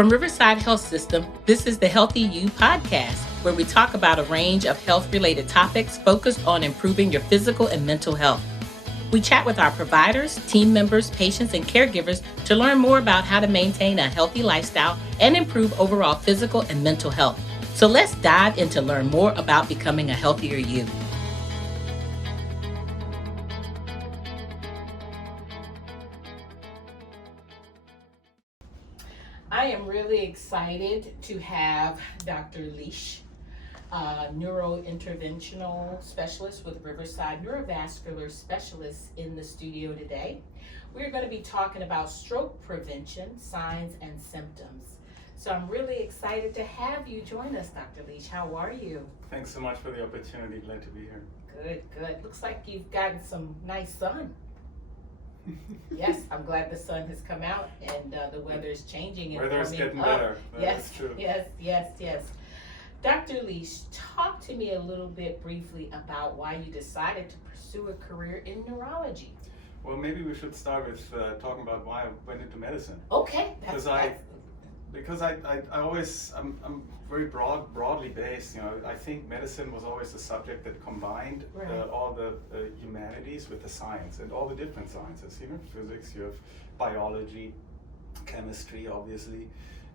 From Riverside Health System, this is the Healthy You podcast, where we talk about a range of health-related topics focused on improving your physical and mental health. We chat with our providers, team members, patients, and caregivers to learn more about how to maintain a healthy lifestyle and improve overall physical and mental health. So let's dive in to learn more about becoming a healthier you. I am really excited to have Dr. Leesch, Neurointerventional Specialist with Riverside Neurovascular Specialists in the studio today. We're going to be talking about stroke prevention, signs and symptoms. So I'm really excited to have you join us, Dr. Leesch. How are you? Thanks so much for the opportunity. Glad to be here. Good, good. Looks like you've gotten some nice sun. Yes, I'm glad the sun has come out and the weather is changing. And weather's getting better. Yes, yes. Dr. Leesch, talk to me a little bit briefly about why you decided to pursue a career in neurology. Well, maybe we should start with talking about why I went into medicine. Okay. Because I'm very broadly based. You know, I think medicine was always a subject that combined all the humanities with the science and all the different sciences. You know, physics, you have biology, chemistry, obviously,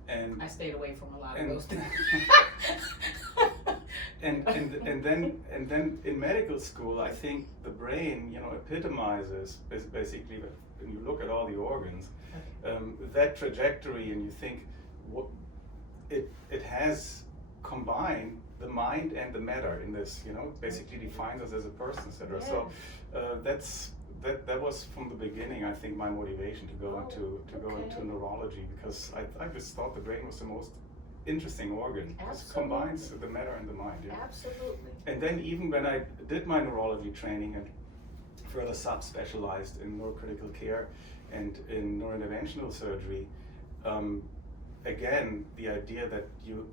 and I stayed away from a lot of those things. and then in medical school, I think the brain, you know, epitomizes basically when you look at all the organs, that trajectory, and you think what it has combined the mind and the matter in this, you know, basically defines us as a person, etc. Yeah. So that was from the beginning, I think, my motivation to go into neurology, because I just thought the brain was the most interesting organ. It combines the matter and the mind. Yeah? Absolutely. And then even when I did my neurology training and further subspecialized in neurocritical care and in neurointerventional surgery, again, the idea that you're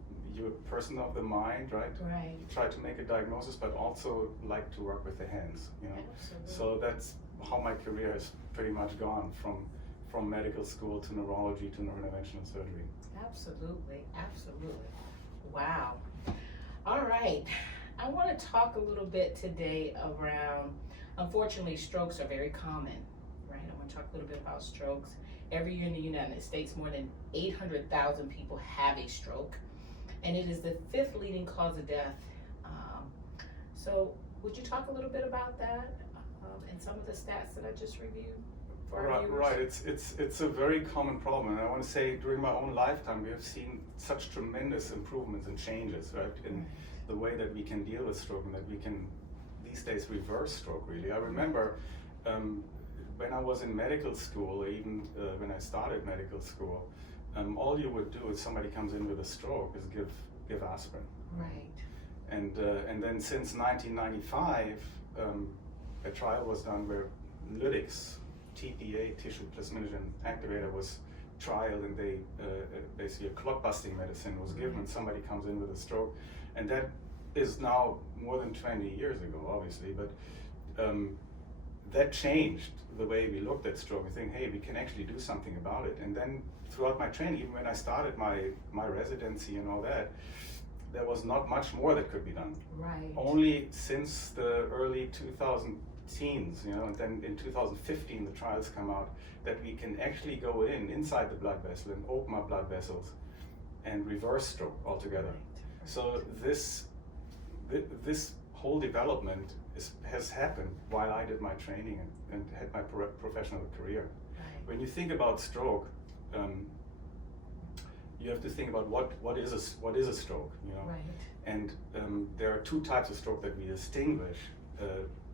a person of the mind, right? Right. You try to make a diagnosis, but also like to work with the hands, you know. Absolutely. So that's how my career has pretty much gone from medical school to neurology to neurointerventional surgery. Absolutely. Wow. All right. I want to talk a little bit today around, unfortunately, strokes are very common, right? I want to talk a little bit about strokes. Every year in the United States, more than 800,000 people have a stroke, and it is the 5th leading cause of death. So would you talk a little bit about that and some of the stats that I just reviewed for our viewers? Right. It's a very common problem, and I want to say during my own lifetime we have seen such tremendous improvements and changes, right, in the way that we can deal with stroke and that we can these days reverse stroke. Really, I remember when I was in medical school, even when I started medical school, all you would do if somebody comes in with a stroke is give aspirin. Right. And then since 1995, a trial was done where lytics, TPA, tissue plasminogen activator, was trialed, and they basically a clot-busting medicine was given when somebody comes in with a stroke, and that is now more than 20 years ago, obviously, but that changed the way we looked at stroke. We think, hey, we can actually do something about it. And then throughout my training, even when I started my residency and all that, there was not much more that could be done. Right. Only since the early 2010s, you know, and then in 2015 the trials come out that we can actually go inside the blood vessel and open up blood vessels and reverse stroke altogether. Right. So this whole development has happened while I did my training and had my professional career. Right. When you think about stroke, you have to think about what is a stroke, you know. Right. And there are two types of stroke that we distinguish.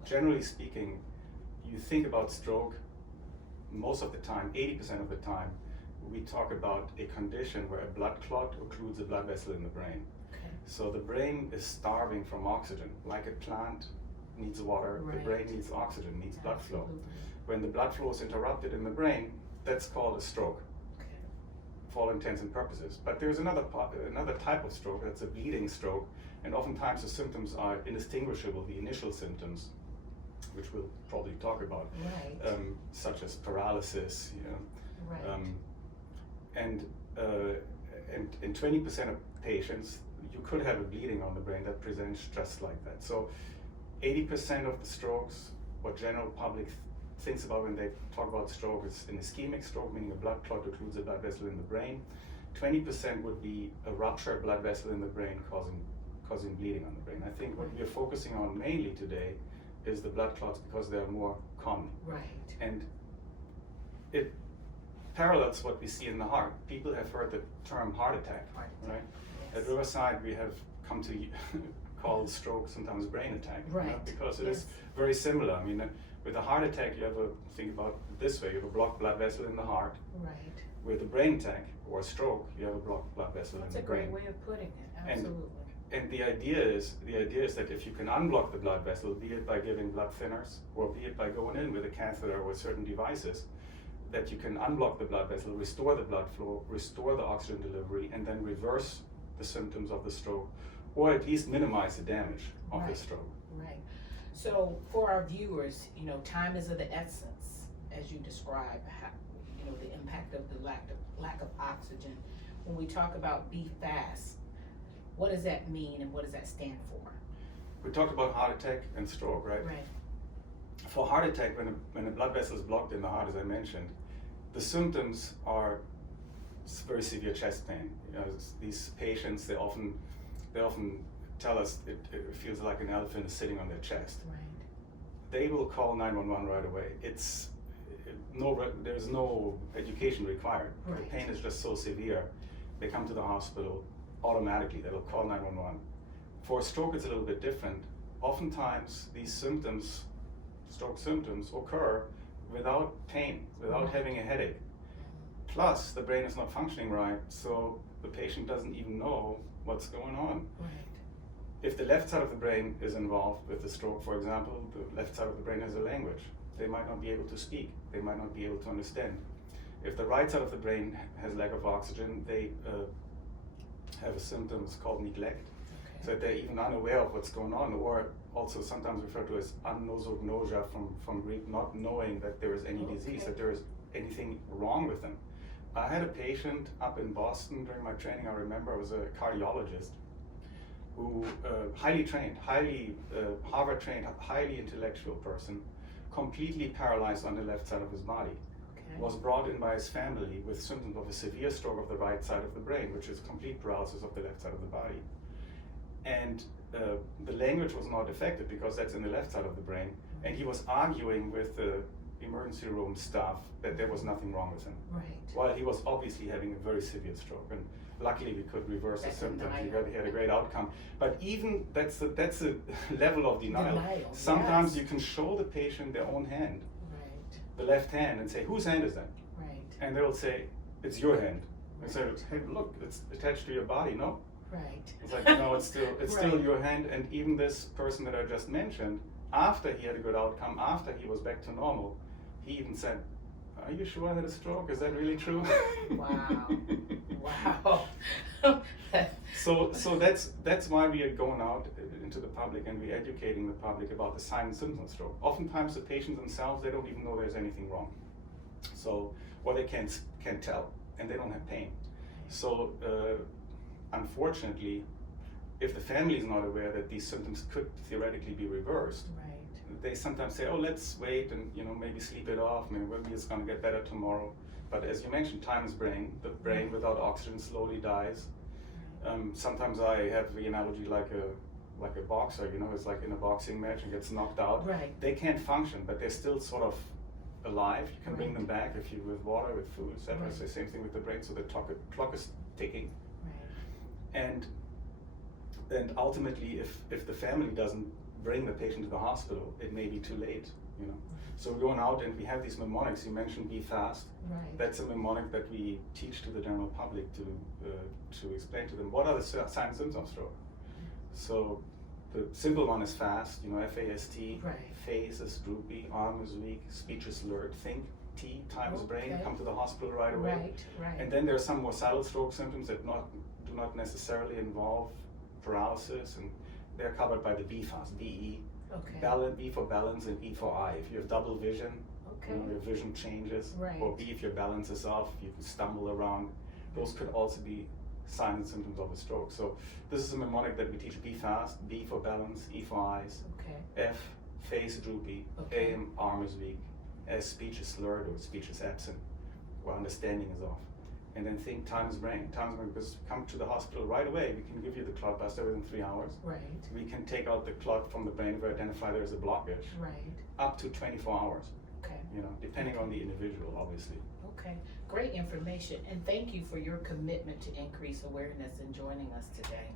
Generally speaking, you think about stroke most of the time, 80% of the time, we talk about a condition where a blood clot occludes a blood vessel in the brain. Okay. So the brain is starving from oxygen, like a plant needs water, the brain needs oxygen, needs blood flow. When the blood flow is interrupted in the brain, that's called a stroke, for all intents and purposes. But there's another type of stroke, that's a bleeding stroke, and oftentimes the symptoms are indistinguishable, the initial symptoms, which we'll probably talk about, such as paralysis, you know. Right. and in 20% of patients, you could have a bleeding on the brain that presents just like that. So 80% of the strokes, what general public thinks about when they talk about stroke is an ischemic stroke, meaning a blood clot occludes a blood vessel in the brain. 20% would be a ruptured blood vessel in the brain causing bleeding on the brain. I think what we are focusing on mainly today is the blood clots because they are more common. Right. And it parallels what we see in the heart. People have heard the term heart attack, right? Yes. At Riverside, we have come to call stroke sometimes brain attack, Right. Because it is very similar. I mean, with a heart attack, you have a, think about it this way, you have a blocked blood vessel in the heart. Right. With a brain attack or a stroke, you have a blocked blood vessel in the brain. That's a great way of putting it, absolutely. And the idea is that if you can unblock the blood vessel, be it by giving blood thinners or be it by going in with a catheter or certain devices, that you can unblock the blood vessel, restore the blood flow, restore the oxygen delivery, and then reverse the symptoms of the stroke, or at least minimize the damage of the stroke. Right. So for our viewers, time is of the essence, as you describe, how, the impact of the lack of oxygen. When we talk about be fast, what does that mean and what does that stand for? We talked about heart attack and stroke, right? Right. For heart attack, when a blood vessel is blocked in the heart, as I mentioned, the symptoms are very severe chest pain. These patients, they often tell us it feels like an elephant is sitting on their chest. Right. They will call 911 right away. There's no education required. Right. The pain is just so severe. They come to the hospital automatically. They will call 911. For a stroke, it's a little bit different. Oftentimes, these symptoms, stroke symptoms, occur without pain, without having a headache. Plus, the brain is not functioning right, so the patient doesn't even know what's going on. Right. If the left side of the brain is involved with the stroke, for example, the left side of the brain has a language. They might not be able to speak. They might not be able to understand. If the right side of the brain has lack of oxygen, they have a symptom it's called neglect. Okay. So they're even unaware of what's going on, or also sometimes referred to as anosognosia from Greek, not knowing that there is any disease, that there is anything wrong with them. I had a patient up in Boston during my training. I remember I was a cardiologist who highly trained, Harvard trained, highly intellectual person, completely paralyzed on the left side of his body. Okay. Was brought in by his family with symptoms of a severe stroke of the right side of the brain, which is complete paralysis of the left side of the body. And the language was not affected because that's in the left side of the brain. And he was arguing with the emergency room staff that there was nothing wrong with him. Right. While he was obviously having a very severe stroke. And luckily we could reverse the symptoms. He had a great outcome. But even that's a level of denial. Sometimes you can show the patient their own hand, the left hand, and say, whose hand is that? Right. And they will say, it's your hand. I say, hey, look, it's attached to your body. No. Right. It's like, no, it's still your hand. And even this person that I just mentioned, after he had a good outcome, after he was back to normal, he even said, are you sure I had a stroke? Is that really true? Wow. Wow. So that's why we are going out into the public and we're educating the public about the signs and symptoms of stroke. Oftentimes the patients themselves, they don't even know there's anything wrong. So, or they can't tell, and they don't have pain. So unfortunately, if the family is not aware that these symptoms could theoretically be reversed, they sometimes say, oh, let's wait and maybe sleep it off, maybe it's going to get better tomorrow. But as you mentioned, time is brain. The brain without oxygen slowly dies. Sometimes I have the analogy like a boxer, it's like in a boxing match and gets knocked out. Right. They can't function, but they're still sort of alive. You can bring them back if you with water, with food, etc. It's the same thing with the brain. So the clock is ticking. And ultimately, if the family doesn't bring the patient to the hospital, it may be too late, So we're going out and we have these mnemonics. You mentioned be fast. Right. That's a mnemonic that we teach to the general public to explain to them what are the signs and symptoms of stroke. So the simple one is fast, F-A-S-T. Right. Face is droopy, arm is weak, speech is slurred. Think, T, time is brain. Okay. Come to the hospital right away. Right. And then there are some more subtle stroke symptoms that do not necessarily involve paralysis, and they're covered by the B fast, B-E. Okay. Balance, B for balance and E for eye. If you have double vision, Okay. your vision changes. Right. Or B, if your balance is off, you can stumble around. Those could also be signs and symptoms of a stroke. So this is a mnemonic that we teach: B fast, B for balance, E for eyes, Okay. F, face droopy, Okay. A, arm is weak, S, speech is slurred or speech is absent, or understanding is off. And then think time is brain. Time is brain, because come to the hospital right away, we can give you the clot buster within 3 hours. Right. We can take out the clot from the brain if we identify there's a blockage, Right. up to 24 hours, Okay. you know, depending on the individual, obviously. Okay. Great information, and thank you for your commitment to increase awareness and joining us today.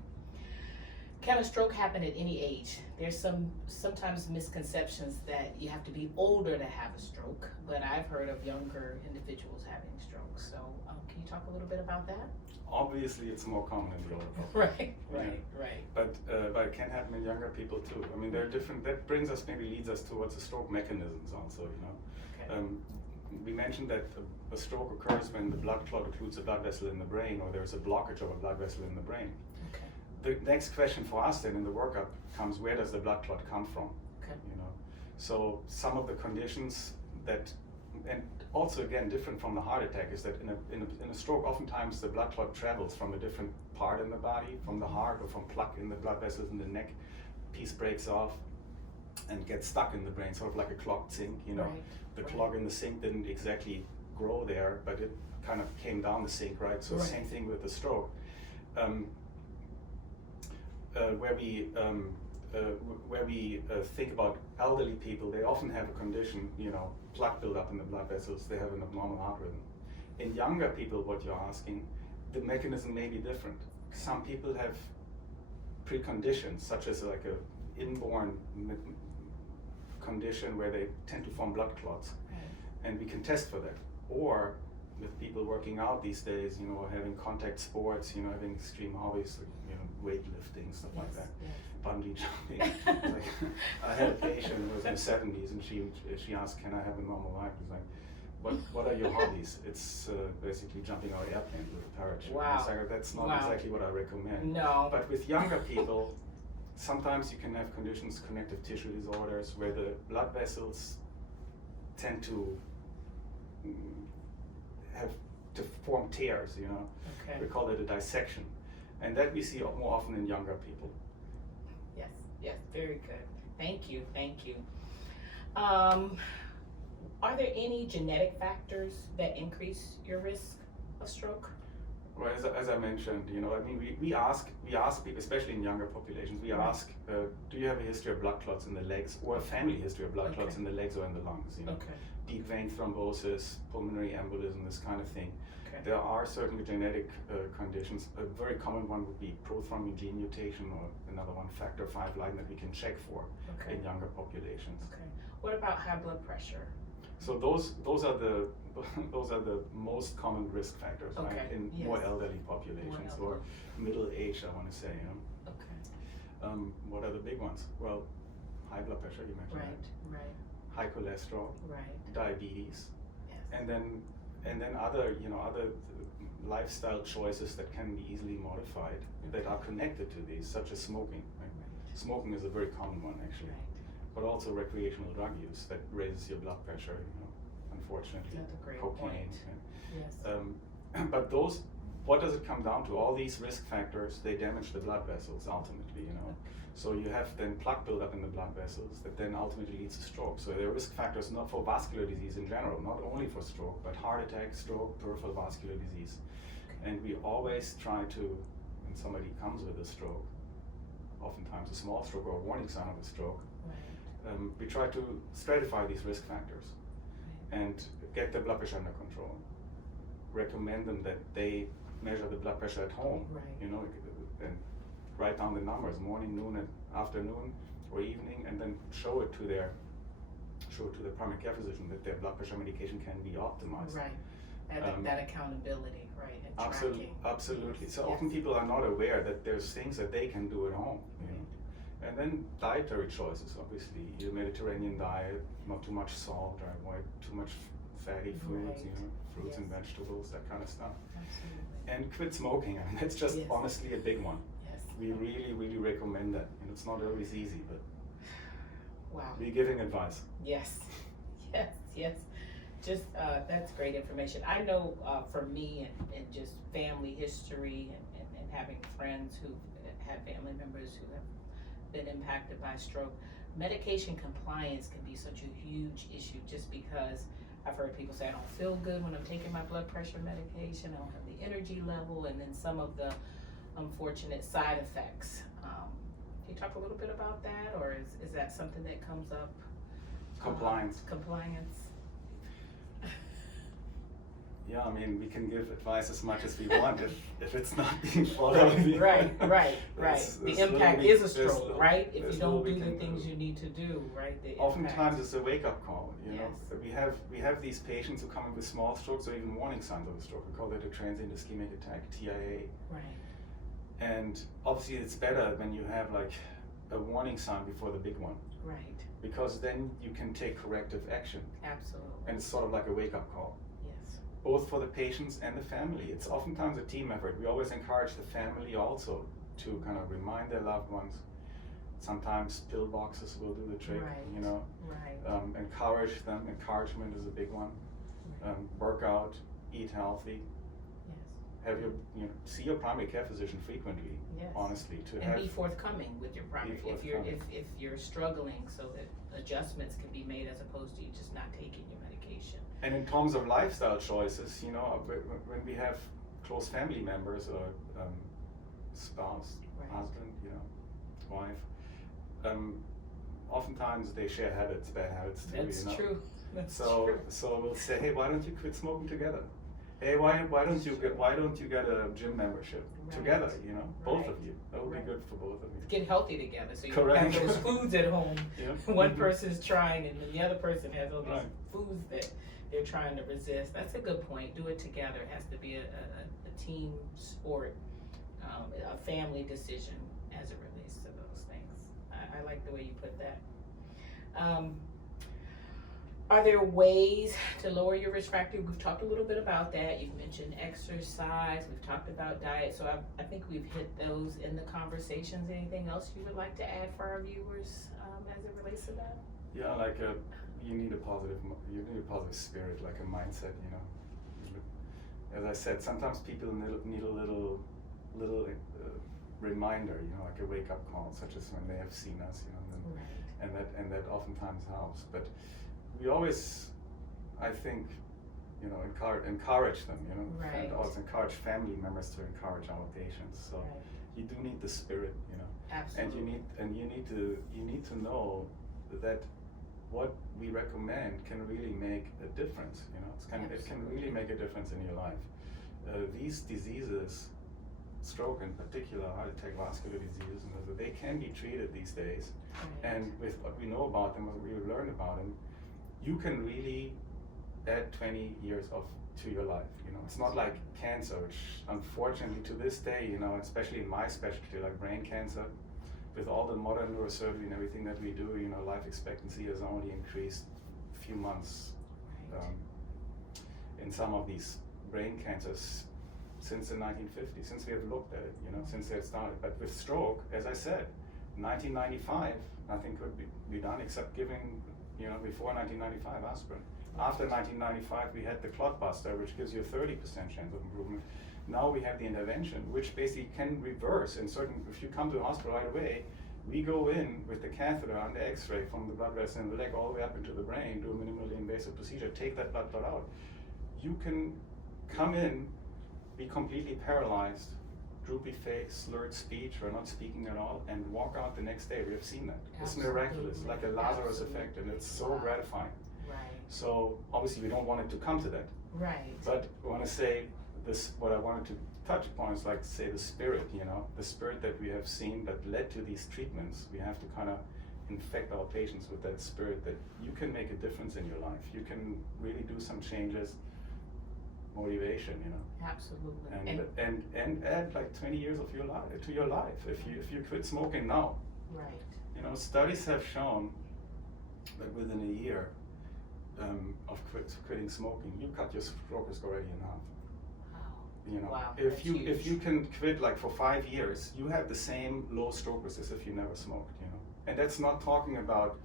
Can a stroke happen at any age? There's sometimes misconceptions that you have to be older to have a stroke, but I've heard of younger individuals having strokes. So can you talk a little bit about that? Obviously, it's more common in the older population. Right. But it can happen in younger people too. I mean, there are different, that brings us, maybe leads us towards the stroke mechanisms also, you know. Okay. We mentioned that a stroke occurs when the blood clot occludes a blood vessel in the brain, or there's a blockage of a blood vessel in the brain. Okay. The next question for us then in the workup comes, where does the blood clot come from? Okay. You know, so some of the conditions that, and also again different from the heart attack, is that in a stroke, oftentimes the blood clot travels from a different part in the body, from the heart or from plaque in the blood vessels in the neck. Piece breaks off and gets stuck in the brain, sort of like a clogged sink. You know, Right. the clog in the sink didn't exactly grow there, but it kind of came down the sink, right? So Right. same thing with the stroke. Where we think about elderly people, they often have a condition, you know, plaque buildup in the blood vessels, they have an abnormal heart rhythm. In younger people, what you're asking, the mechanism may be different. Some people have preconditions, such as like a inborn condition where they tend to form blood clots, and we can test for that. Or with people working out these days, you know, having contact sports, you know, having extreme hobbies, like, you know, weightlifting, stuff like that, bungee jumping. Like, I had a patient who was in the 70s, and she asked, "Can I have a normal life?" It's like, what are your hobbies? It's basically jumping out of airplanes with a parachute. Wow. It's like, that's not Wow. exactly what I recommend. No. But with younger people, sometimes you can have conditions, connective tissue disorders, where the blood vessels tend to have to form tears, you know. Okay. We call it a dissection. And that we see more often in younger people. Yes, very good. Thank you. Are there any genetic factors that increase your risk of stroke? Well, as I mentioned, you know, I mean, we ask people, especially in younger populations, we ask, do you have a history of blood clots in the legs, or a family history of blood clots in the legs or in the lungs, you know? Okay. Deep vein thrombosis, pulmonary embolism, this kind of thing. Okay. There are certain genetic conditions. A very common one would be prothrombin gene mutation, or another one, factor V Leiden, that we can check for in younger populations. Okay. What about high blood pressure? So those are the most common risk factors, right? In more elderly populations, or middle age, I want to say. You know? Okay. What are the big ones? Well, high blood pressure, you mentioned that. Right. High cholesterol, Right. diabetes, Yes. and then other, you know, other lifestyle choices that can be easily modified that are connected to these, such as smoking. Right? Smoking is a very common one, actually. Right. But also recreational drug use that raises your blood pressure, you know, unfortunately. That's a great cocaine. point. Yes. But those, what does it come down to? All these risk factors, they damage the blood vessels ultimately, you know. So you have then plaque buildup in the blood vessels that then ultimately leads to stroke. So there are risk factors not for vascular disease in general, not only for stroke, but heart attack, stroke, peripheral vascular disease. And we always try to, when somebody comes with a stroke, oftentimes a small stroke or a warning sign of a stroke, we try to stratify these risk factors and get their blood pressure under control. Recommend them that they measure the blood pressure at home, you know, and write down the numbers, morning, noon, and afternoon, or evening, and then show it to their primary care physician that their blood pressure medication can be optimized. Right. That accountability, right? And absolutely. tracking. Absolutely. So often people are not aware that there's things that they can do at home. You know? And then dietary choices, obviously. Eat a Mediterranean diet, not too much salt, or avoid too much fatty foods, you know, fruits and vegetables, that kind of stuff. Absolutely. And quit smoking. I mean, that's just honestly a big one. Yes. We really, really recommend that. And it's not always easy, but wow. we're giving advice. Yes. Just that's great information. I know for me and just family history and having friends who had family members who have been impacted by stroke, medication compliance can be such a huge issue just because I've heard people say I don't feel good when I'm taking my blood pressure medication, I don't have the energy level, and then some of the unfortunate side effects. Can you talk a little bit about that, or is that something that comes up? Compliance. Compliance. Yeah, I mean, we can give advice as much as we want if it's not being followed. Right. The impact is a stroke, right? If you don't do the things you need to do, right? Oftentimes it's a wake-up call, you know. Yes. We have these patients who come in with small strokes or even warning signs of a stroke. We call that a transient ischemic attack, TIA. Right. And obviously it's better when you have like a warning sign before the big one. Right. Because then you can take corrective action. Absolutely. And it's sort of like a wake-up call. Yes. Both for the patients and the family. It's oftentimes a team effort. We always encourage the family also to kind of remind their loved ones. Sometimes pill boxes will do the trick, Right. you know. Right. Encourage them. Encouragement is a big one. Right. Work out, eat healthy. Yes. Have your, see your primary care physician frequently. Yes. Honestly, and be forthcoming with your primary. Forthcoming. If you're struggling, so that adjustments can be made as opposed to you just not taking your medication. And in terms of lifestyle choices, you know, when we have close family members or spouse, Right. husband, you know, wife, oftentimes they share habits, bad habits too. That's you know? true. That's So true. so we'll say, hey, why don't you quit smoking together? Hey, why don't you get a gym membership Right. together? You know, both Right. of you. That would Right. be good for both of you. Get healthy together, so you Correct. don't have those foods at home. Yeah. One person's trying, and then the other person has all these Right. foods that they're trying to resist. That's a good point. Do it together. It has to be a team sport, a family decision as it relates to those things. I like the way you put that. Are there ways to lower your risk factor? We've talked a little bit about that. You've mentioned exercise. We've talked about diet. So I think we've hit those in the conversations. Anything else you would like to add for our viewers as it relates to that? Yeah, like you need a positive spirit, like a mindset, you know. As I said, sometimes people need a little reminder, you know, like a wake-up call, such as when they have seen us, you know, Right. and that oftentimes helps. But we always, I think, you know, encourage them, you know, Right. and also encourage family members to encourage our patients. So Right. you do need the spirit, you know. Absolutely. And you need to know that what we recommend can really make a difference. You know, it can really make a difference in your life. These diseases, stroke in particular, heart attack, vascular diseases, and they can be treated these days. Right. And with what we know about them, what we learn about them, you can really add 20 years to your life. You know, it's not like cancer, which unfortunately to this day, you know, especially in my specialty, like brain cancer, with all the modern neurosurgery and everything that we do, you know, life expectancy has only increased a few months in some of these brain cancers since the 1950s, since we have looked at it, you know, since they have started. But with stroke, as I said, 1995, nothing could be done except giving, you know, before 1995, aspirin. After 1995, we had the clot buster, which gives you a 30% chance of improvement. Now we have the intervention, which basically can reverse in certain, if you come to the hospital right away, we go in with the catheter under x-ray from the blood vessel in the leg all the way up into the brain, do a minimally invasive procedure, take that blood clot out. You can come in, be completely paralyzed, droopy face, slurred speech, or not speaking at all, and walk out the next day. We have seen that. It's miraculous, like a Lazarus effect, and it's so gratifying. Right. So obviously we don't want it to come to that. Right. But I want to say this, what I wanted to touch upon is like say the spirit, you know, the spirit that we have seen that led to these treatments. We have to kind of infect our patients with that spirit that you can make a difference in your life. You can really do some changes, motivation, you know. Absolutely. And add like 20 years of your life to your life if you quit smoking now. Right. You know, studies have shown that within a year of quitting smoking, you cut your stroke risk already in half. You know, Wow, if that's you can quit like for 5 years, you have the same low stroke risk as if you never smoked. You know, and that's not talking about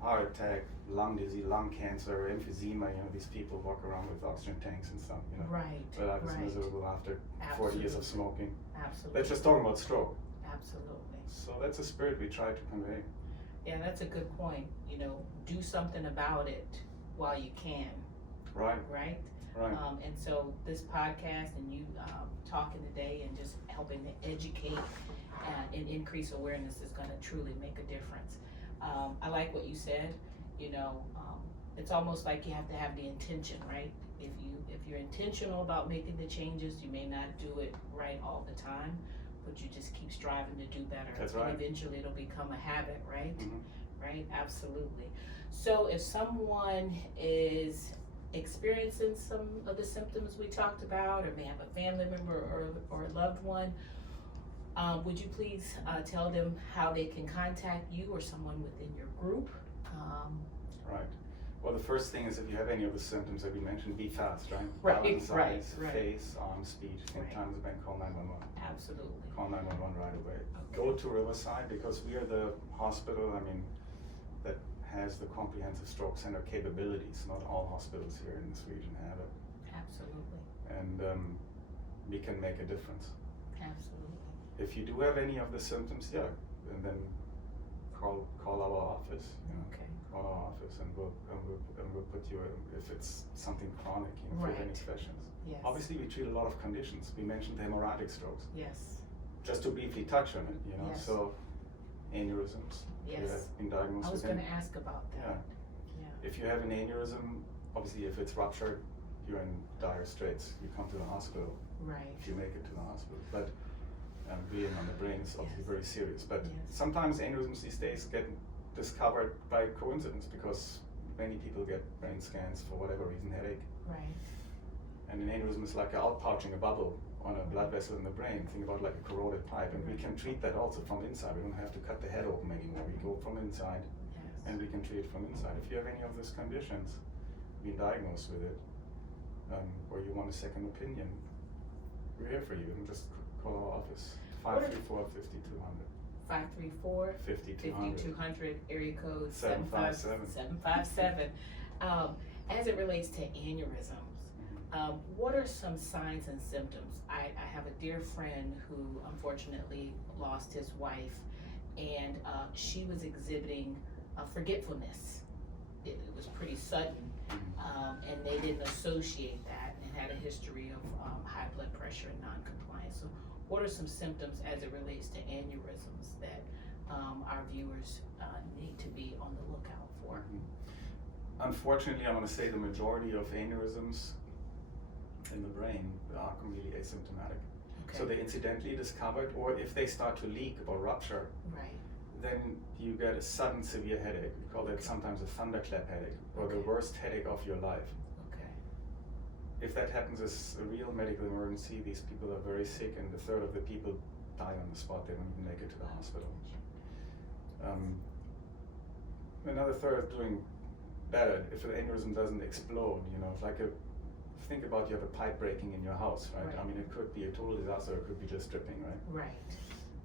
heart attack, lung disease, lung cancer, emphysema. These people walk around with oxygen tanks and stuff. Right. Their life is Right. miserable after 40 years of smoking. Absolutely. Let's just talk about stroke. Absolutely. So that's a spirit we try to convey. Yeah, that's a good point. Do something about it while you can. Right. Right. Right. And so this podcast and you talking today and just helping to educate and increase awareness is going to truly make a difference. I like what you said. It's almost like you have to have the intention, right? If you're intentional about making the changes, you may not do it right all the time, but you just keep striving to do better. That's right. And eventually it'll become a habit, right? Mm-hmm. Right? Absolutely. So if someone is experiencing some of the symptoms we talked about, or may have a family member or a loved one, would you please tell them how they can contact you or someone within your group? Right. Well, the first thing is if you have any of the symptoms that we mentioned, be fast, right? Right, Balance, right, eyes, right. face, arm, speech. Think Right. times a bank, call 911. Absolutely. Call 911 right away. Okay. Go to Riverside because we are the hospital, that has the comprehensive stroke center capabilities. Not all hospitals here in this region have it. Absolutely. And we can make a difference. Absolutely. If you do have any of the symptoms, and then call our office. Okay. Call our office, and we'll put you in, if it's something chronic, if you have any Right. questions. Yes. Obviously, we treat a lot of conditions. We mentioned the hemorrhagic strokes. Yes. Just to briefly touch on it, Yes. so aneurysms. Yes. You have been diagnosed I was with going to ask about that. If you have an aneurysm, obviously if it's ruptured, you're in dire straits. You come to the hospital Right. if you make it to the hospital. But being on the brain is obviously Yes. very serious. But Yes. sometimes aneurysms these days get discovered by coincidence because many people get brain scans for whatever reason, headache. Right. And an aneurysm is like outpouching a bubble on a blood vessel in the brain. Think about like a corroded pipe. And we can treat that also from inside. We don't have to cut the head open anymore. We go from inside Yes. and we can treat it from inside. If you have any of these conditions, been diagnosed with it, or you want a second opinion, we're here for you. And just call our office, 534-5200. 534 5200. 5200, area code 757. 757. As it relates to aneurysms, what are some signs and symptoms? I have a dear friend who unfortunately lost his wife, and she was exhibiting forgetfulness. It was pretty sudden, and they didn't associate that, and had a history of high blood pressure and non-compliance. So what are some symptoms as it relates to aneurysms that our viewers need to be on the lookout for? Unfortunately, I want to say the majority of aneurysms in the brain are completely asymptomatic. Okay. So they incidentally discovered, or if they start to leak or rupture, Right. then you get a sudden severe headache. We call that sometimes a thunderclap headache, or the Okay. worst headache of your life. Okay. If that happens, it's a real medical emergency. These people are very sick, and a third of the people die on the spot. They don't even make it to the hospital. Another third doing better if the aneurysm doesn't explode. It's like think about you have a pipe breaking in your house, right? Right. It could be a total disaster, it could be just dripping, right? Right.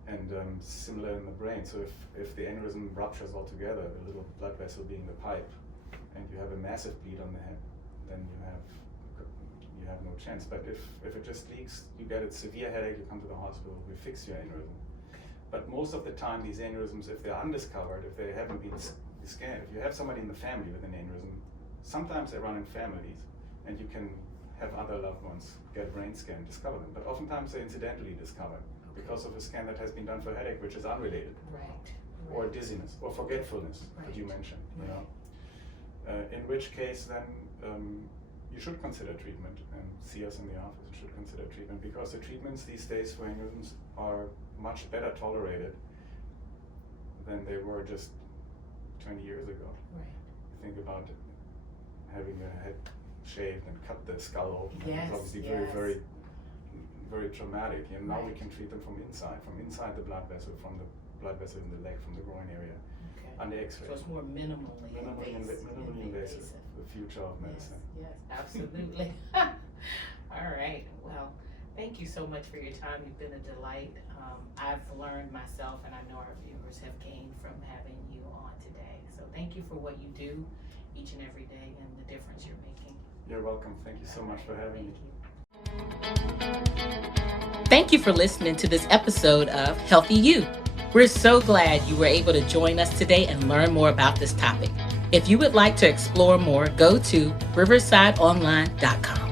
And similar in the brain. So if the aneurysm ruptures altogether, the little blood vessel being the pipe, and you have a massive bleed on the head, then you have no chance. But if it just leaks, you get a severe headache, you come to the hospital, we fix your aneurysm. But most of the time, these aneurysms, if they're undiscovered, if they haven't been scanned, if you have somebody in the family with an aneurysm, sometimes they run in families, and you can have other loved ones get a brain scan, discover them. But oftentimes they're incidentally discovered because of a scan that has been done for headache, which is unrelated, Right. or dizziness, or forgetfulness that you Right. mentioned. Right. In which case, then you should consider treatment and see us in the office. You should consider treatment because the treatments these days for aneurysms are much better tolerated than they were just 20 years ago. Right. Think about having your head shaved and cut the skull open. Yes, It's obviously yes. very, very traumatic. And now we Right. can treat them from inside the blood vessel, from the blood vessel in the leg, from the groin area, Okay. under X-ray. So it's more minimally invasive. The future of medicine. Yes, absolutely. All right. Well, Thank you so much for your time. You've been a delight. I've learned myself, and I know our viewers have gained from having you on today. So thank you for what you do each and every day and the difference you're making. You're welcome. Thank you so much for having me. Thank you for listening to this episode of Healthy You. We're so glad you were able to join us today and learn more about this topic. If you would like to explore more, go to riversideonline.com.